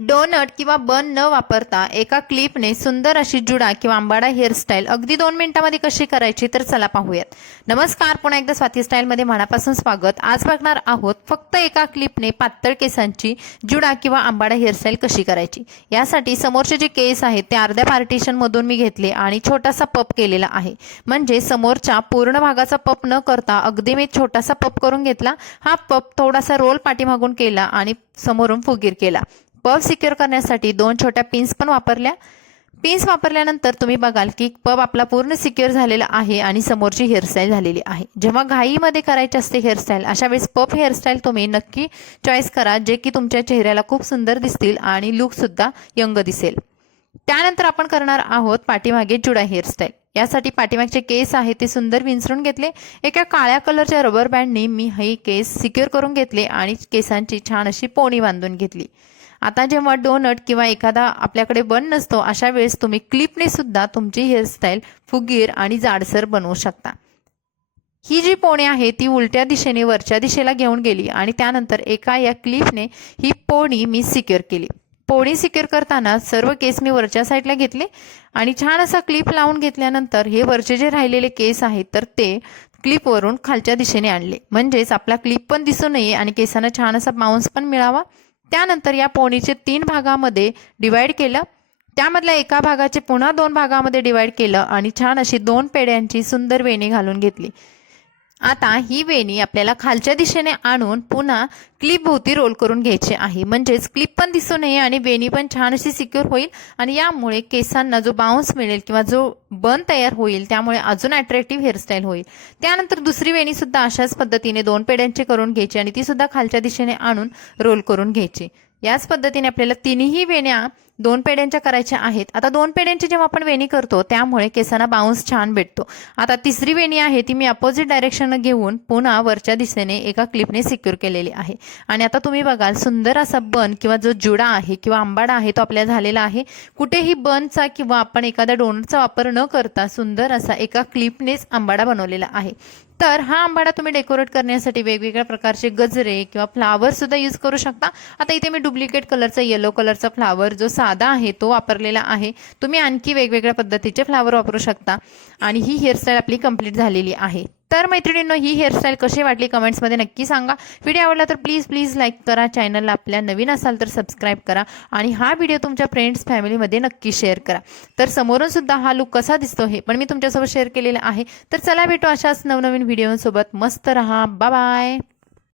Doughnut किंवा बन न वापरता एका क्लिपने सुंदर अशी जुडा किंवा आंबाडा हेअरस्टाईल अगदी 2 मिनिटांमध्ये कशी करायची तर चला पाहूयात। नमस्कार, पुन्हा एकदा स्वाती स्टाईलमध्ये मनापासून स्वागत। आज बघणार आहोत फक्त एका क्लिपने पातळ केसांची जुडा किंवा आंबाडा हेअरस्टाईल कशी करायची। यासाठी समोरचे जे केस आहेत ते अर्ध्या पार्टिशन मधून मी घेतले आणि छोटासा पप केलेला आहे। म्हणजे समोरच्या पूर्ण भागाचा पप न करता अगदी मी छोटासा पप करून घेतला। हा पप थोडासा रोल पाठीमागून केला आणि समोरून फुगीर केला। पफ सिक्युअर करण्यासाठी 2 छोट्या पिन्स पण वापरल्या। पिन्स वापरल्यानंतर तुम्ही बघाल की पफ आपला पूर्ण सिक्युअर झालेला आहे आणि समोरची हेअरस्टाईल झालेली आहे। जेव्हा घाईमध्ये करायची असते हेअरस्टाईल अशा वेळेस पफ हेअरस्टाईल तुम्ही नक्की चॉईस करा, जे की तुमच्या चेहऱ्याला खूप सुंदर दिसतील आणि लुक सुद्धा यंग दिसेल। त्यानंतर आपण करणार आहोत पाठीमागे जुडा हेअरस्टाईल। यासाठी पाठीमागचे केस आहे ते सुंदर विंचरून घेतले। एका काळ्या कलरच्या रबर बँडने मी हे केस सिक्युअर करून घेतले आणि केसांची छान अशी पोणी बांधून घेतली। आता जेव्हा डोनट किंवा एखादा आपल्याकडे बन नसतो अशा वेळेस तुम्ही क्लिपने सुद्धा तुमची हेअरस्टाईल फुगीर आणि जाडसर बनवू शकता। ही जी पोणी आहे ती उलट्या दिशेने वरच्या दिशेला घेऊन गेली आणि त्यानंतर एका या क्लिपने ही पोणी मी सिक्युअर केली। पोणी सिक्युअर करताना सर्व केस मी वरच्या साईडला घेतले आणि छान असा क्लिप लावून घेतल्यानंतर हे वरचे जे राहिलेले केस आहेत तर ते क्लिपवरून खालच्या दिशेने आणले, म्हणजेच आपला क्लिप पण दिसू नये आणि केसांना छान असा बाउन्स पण मिळावा। त्यानंतर या पोणीचे 3 भागामध्ये डिवाइड केलं। त्यामधल्या एका भागाचे पुन्हा 2 भागामध्ये डिवाइड केलं आणि छान अशी 2 पेड्यांची सुंदर वेणी घालून घेतली। आता ही वेणी आपल्याला खालच्या दिशेने आणून पुन्हा क्लिप भोवती रोल करून घ्यायची आहे, म्हणजेच क्लिप पण दिसू नये आणि वेणी पण छान अशी सिक्युअर होईल आणि यामुळे केसांना जो बाउन्स मिळेल किंवा जो बन तयार होईल त्यामुळे अजून अट्रॅक्टिव्ह हेअरस्टाईल होईल। त्यानंतर दुसरी वेणी सुद्धा अशाच पद्धतीने 2 पेड्यांची करून घ्यायची आणि ती सुद्धा खालच्या दिशेने आणून रोल करून घ्यायची। याच पद्धतीने आपल्याला तिन्ही वेण्या 2 पेड्यांच्या करायच्या आहेत। आता 2 पेड्यांची जेव्हा आपण वेणी करतो त्यामुळे केसांना बाउन्स छान भेटतो। आता तिसरी वेणी आहे ती मी अपोजिट डायरेक्शन घेऊन पुन्हा वरच्या दिशेने एका क्लिपने सिक्युअर केलेली आहे आणि आता तुम्ही बघाल सुंदर असा बन किंवा जो जुडा आहे किंवा आंबाडा आहे तो आपल्याला झालेला आहे। कुठेही बनचा किंवा आपण एखाद्या डोनटचा वापर न करता सुंदर असा एका क्लिपनेच आंबाडा बनवलेला आहे। तर हा आंबाडा तुम्ही डेकोरेट करण्यासाठी वेगवेगळ्या प्रकारचे गजरे किंवा फ्लावर सुद्धा यूज करू शकता। आता इथे मी डुप्लिकेट कलरचा येलो कलरचा फ्लावर जो साधा आहे तो वापरलेला आहे। तुम्ही आणखी वेगवेगळ्या पद्धतीचे फ्लावर वापरू शकता आणि ही हेअरस्टाईल आपली कंप्लीट झालेली आहे। तर मैत्रिणींनो, ही हेअरस्टाईल कशी वाटली कमेंट्समध्ये नक्की सांगा। व्हिडिओ आवडला तर प्लीज लाईक करा, चॅनलला आपल्या नवीन असाल तर सबस्क्राईब करा आणि हा व्हिडिओ तुमच्या फ्रेंड्स फॅमिलीमध्ये नक्की शेअर करा। तर समोरून सुद्धा हा लुक कसा दिसतो हे पण मी तुमच्यासोबत शेअर केलेला आहे। तर चला भेटू अशाच नवनवीन व्हिडिओसोबत। मस्त रहा, बाय बाय।